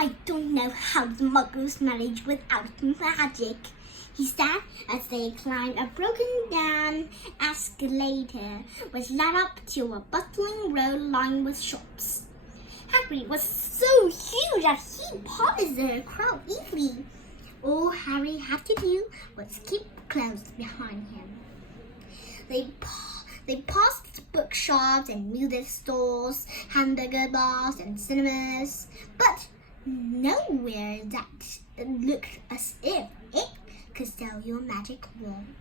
I don't know how the muggles manage without magic, he said as they climbed a broken down escalator which led up to a bustling road lined with shops. Hagrid was so huge that he parted the crowd easily. All Harry had to do was keep close behind him. They passed bookshops and music stores, hamburger bars and cinemas, but nowhere that looked as if it could sell you a magic wand.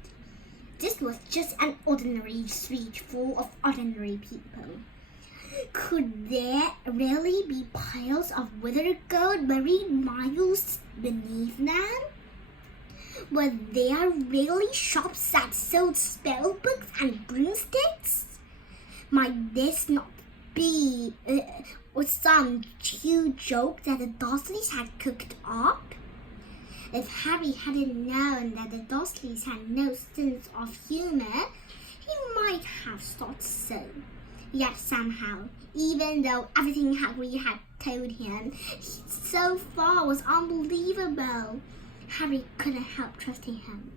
This was just an ordinary street full of ordinary people. Could there really be piles of withered gold buried miles beneath them? Were there really shops that sold spell books and broomsticks? Might this not be some cute joke that the Dursleys had cooked up? If Harry hadn't known that the Dursleys had no sense of humor, he might have thought so. Yet somehow, even though everything Harry had told him so far was unbelievable, Harry couldn't help trusting him.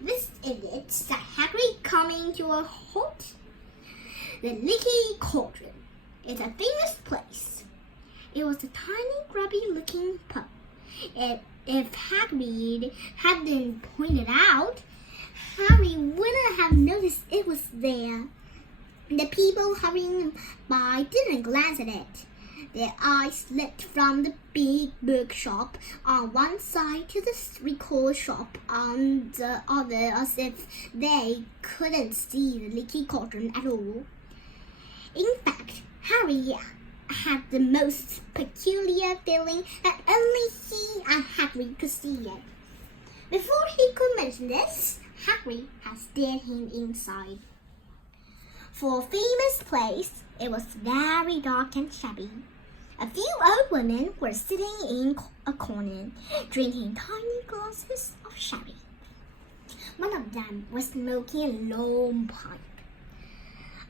This is it, said Harry, coming to a halt. The Leaky Cauldron. It's a famous place. It was a tiny, grubby-looking pub. If Hagrid hadn't pointed out, Harry wouldn't have noticed it was there. The people hurrying by didn't glance at it. Their eyes slipped from the big bookshop on one side to the record shop on the other as if they couldn't see the Leaky Cauldron at all. In fact, Harry had the most peculiar feeling that only he and Hagrid could see it. Before he could mention this, Hagrid had steered him inside. For a famous place, it was very dark and shabby. A few old women were sitting in a corner, drinking tiny glasses of sherry. One of them was smoking a long pipe.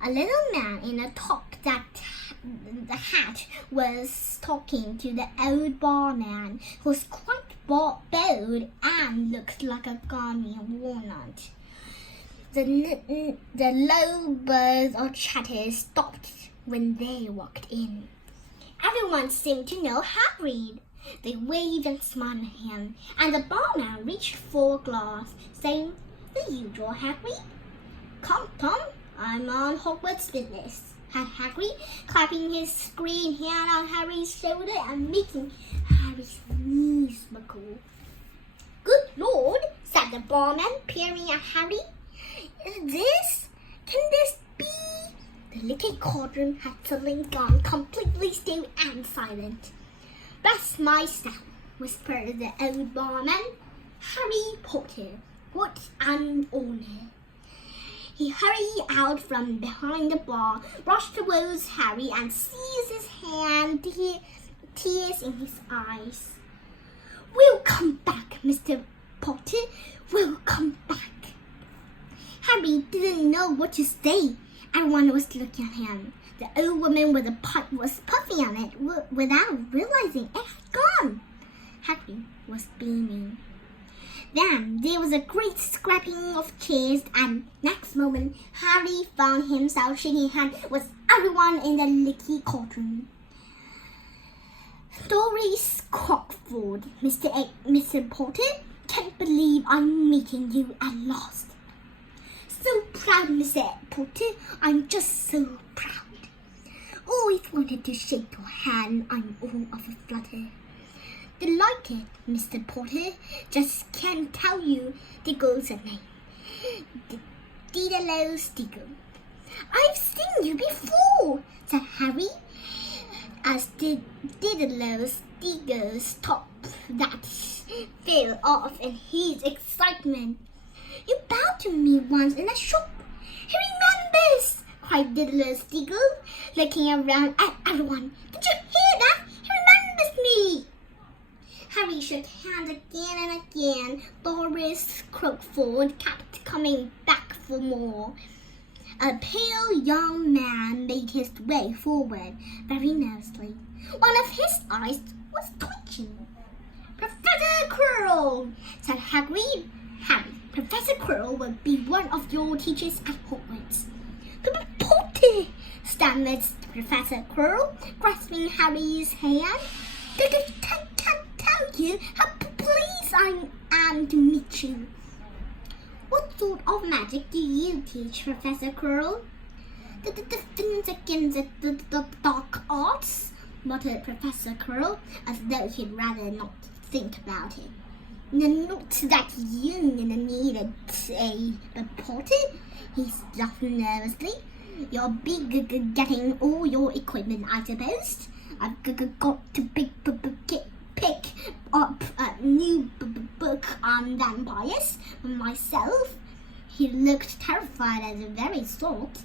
A little man in a top hat was talking to the old barman, who was quite bald and looked like a gummy walnut. The low buzz of chatter stopped when they walked in. Everyone seemed to know Hagrid. They waved and smiled at him, and the barman reached for a glass, saying, "The usual, Hagrid." "Come, Tom, I'm on Hogwarts business," said Hagrid, clapping his green hand on Harry's shoulder and making Harry's knees buckle. "Good Lord," said the barman, peering at Harry. Can this be? The Leaky Cauldron had suddenly gone completely still and silent. "Bless my soul," whispered the old barman. "Harry Potter, what an honor." He hurried out from behind the bar, rushed towards Harry and seized his hand, tears in his eyes. "We'll come back, Mr. Potter. We'll come back." Harry didn't know what to say. Everyone was looking at him. The old woman with the pipe was puffing on it without realizing it had gone. Harry was beaming. Then there was a great scraping of chairs, and next moment Harry found himself shaking hands with everyone in the Leaky Cauldron. "Doris Crockford, Mr. Potter, can't believe I'm meeting you at last." "So proud, Mr. Potter. I'm just so proud. Always wanted to shake your hand. I'm all of a flutter." "Delighted, Mr. Potter. Just can't tell you Diggle's a name. Daedalus Diggle." "I've seen you before," said Harry, as Daedalus Diggle's top that fell off in his excitement. "You bowed to me once in a shop." "He remembers!" cried Daedalus Diggle, looking around at everyone. "Did you hear that? He remembers me!" Harry shook hands again and again. Doris Crockford kept coming back for more. A pale young man made his way forward very nervously. One of his eyes was twitching. Professor Quirrell, said Hagrid. Harry, Professor Quirrell will be one of your teachers at Hogwarts. But Potty, stammered Professor Quirrell, grasping Harry's hand. I can't tell you how pleased I am to meet you. What sort of magic do you teach, Professor Quirrell? The defense against the dark arts, muttered Professor Quirrell, as though he'd rather not think about it. Not that you needed a Potter, he laughed nervously. You're big getting all your equipment, I suppose. I've got to pick up a new book on vampires myself. He looked terrified as a very sort.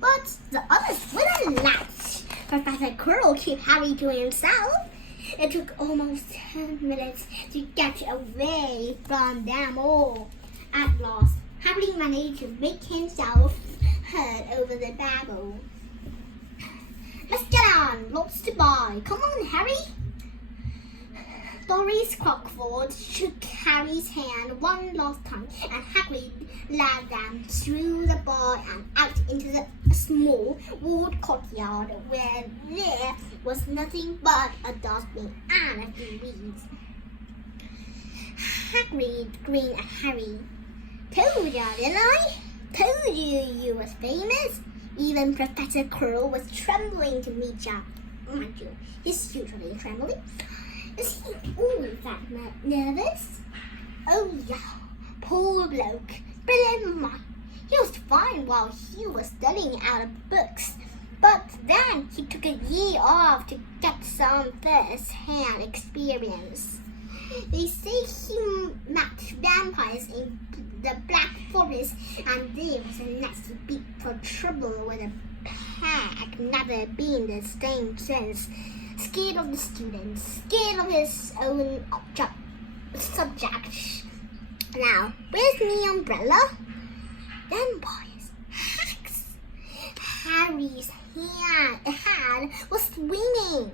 But the others wouldn't let Professor Quirrell keep Harry to himself. It took almost 10 minutes to get away from them all. At last, Harry managed to make himself heard over the babble. Let's get on, lots to buy. Come on, Harry. Doris Crockford shook Harry's hand one last time, and Hagrid led them through the bar and out into the small walled courtyard where there was nothing but a dustbin and a few weeds. Hagrid grinned at Harry. Told ya, didn't I? Told you was famous. Even Professor Quirrell was trembling to meet ya. Mind you, he's usually trembling. Is he always that nervous? Oh yeah, poor bloke. Brilliant mind. He was fine while he was studying out of books. But then he took a year off to get some first-hand experience. They say he met vampires in the Black Forest, and there was a nasty bit for trouble with a pack. Never been the same since. Scared of the students, scared of his own subject. Now, where's my umbrella? Vampires, hacks. Harry's hand was swimming.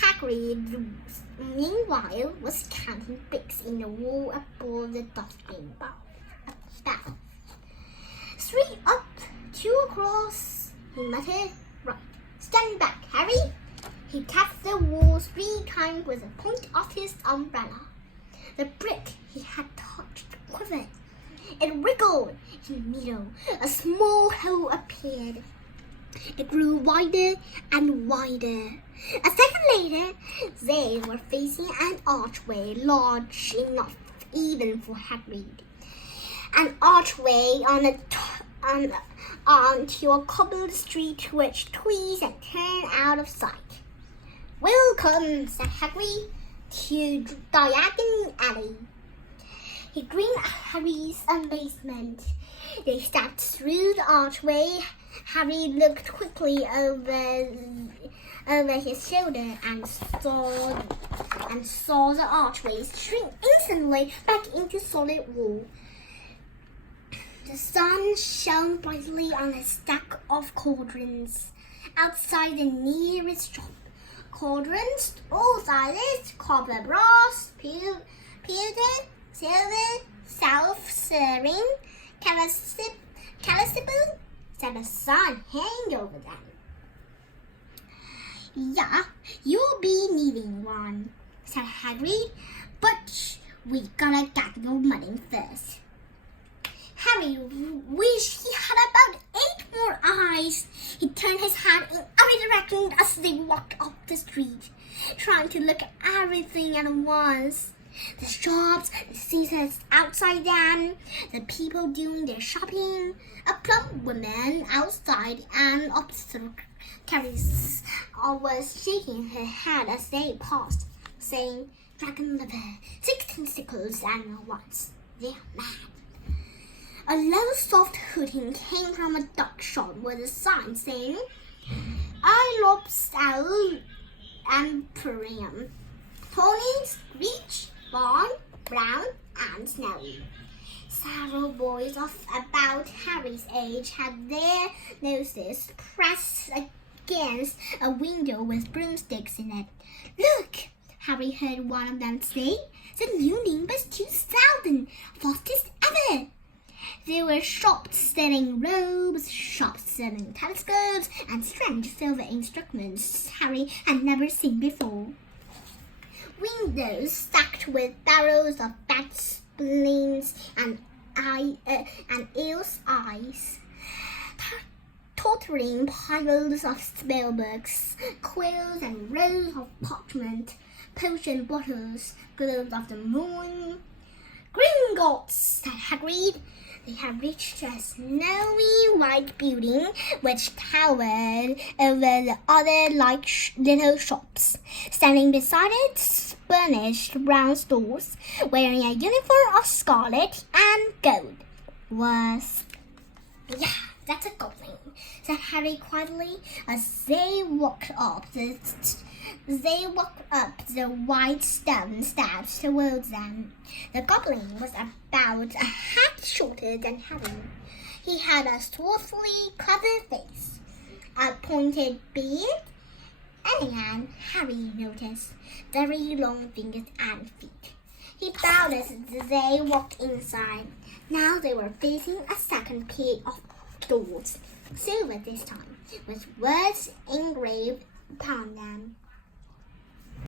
Hagrid, meanwhile, was counting bricks in the wall above the dustbin spout. 3 up, 2 across, he muttered. Right, stand back, Harry. He tapped the wall 3 times with the point of his umbrella. The brick he had touched quivered. It wriggled in the middle. A small hole appeared. It grew wider and wider. A second later, they were facing an archway large enough even for Hagrid. An archway onto a cobbled street which twists and turned out of sight. Welcome, said Hagrid, to Diagon Alley. He grinned at Harry's amazement. They stepped through the archway. Harry looked quickly over his shoulder and saw the archway shrink instantly back into solid wall. The sun shone brightly on a stack of cauldrons outside the nearest shop. Cauldrons, all sizes, copper, brass, pewter, silver, self-serving, calicible, said the sun hanging over them. Yeah, you'll be needing one, said Hagrid, but we gotta get your money first. Harry wished he had about 8 more eyes. He turned his head in every direction as they walked up the street, trying to look at everything at once. The shops, the seats outside them, the people doing their shopping, a plump woman outside an obstacle carriage was shaking her head as they passed, saying, "Dragon liver, 16 sickles and once. They're mad." A low, soft hooting came from a dog shop with a sign saying, "I love Sal and Purium. Ponies, Screech, Barn, Brown, and Snowy." Several boys of about Harry's age had their noses pressed against a window with broomsticks in it. "Look!" Harry heard one of them say. The new Nimbus 2000, fastest ever. There were shops selling robes, shops selling telescopes, and strange silver instruments Harry had never seen before. Windows stacked with barrels of bat spleens and eels' eyes. Tottering piles of spellbooks, quills and rolls of parchment, potion bottles, globes of the moon. Gringotts, said Hagrid. They had reached a snowy white building which towered over the other like little shops. Standing beside it, burnished brown stores, wearing a uniform of scarlet and gold, was... Yeah, that's a goblin, said Harry quietly as they walked up the white stone steps towards them. The goblin was about a head shorter than Harry. He had a swarthy, clever face, a pointed beard, and again Harry noticed very long fingers and feet. He bowed as they walked inside. Now they were facing a second pair of doors, silver this time, with words engraved upon them.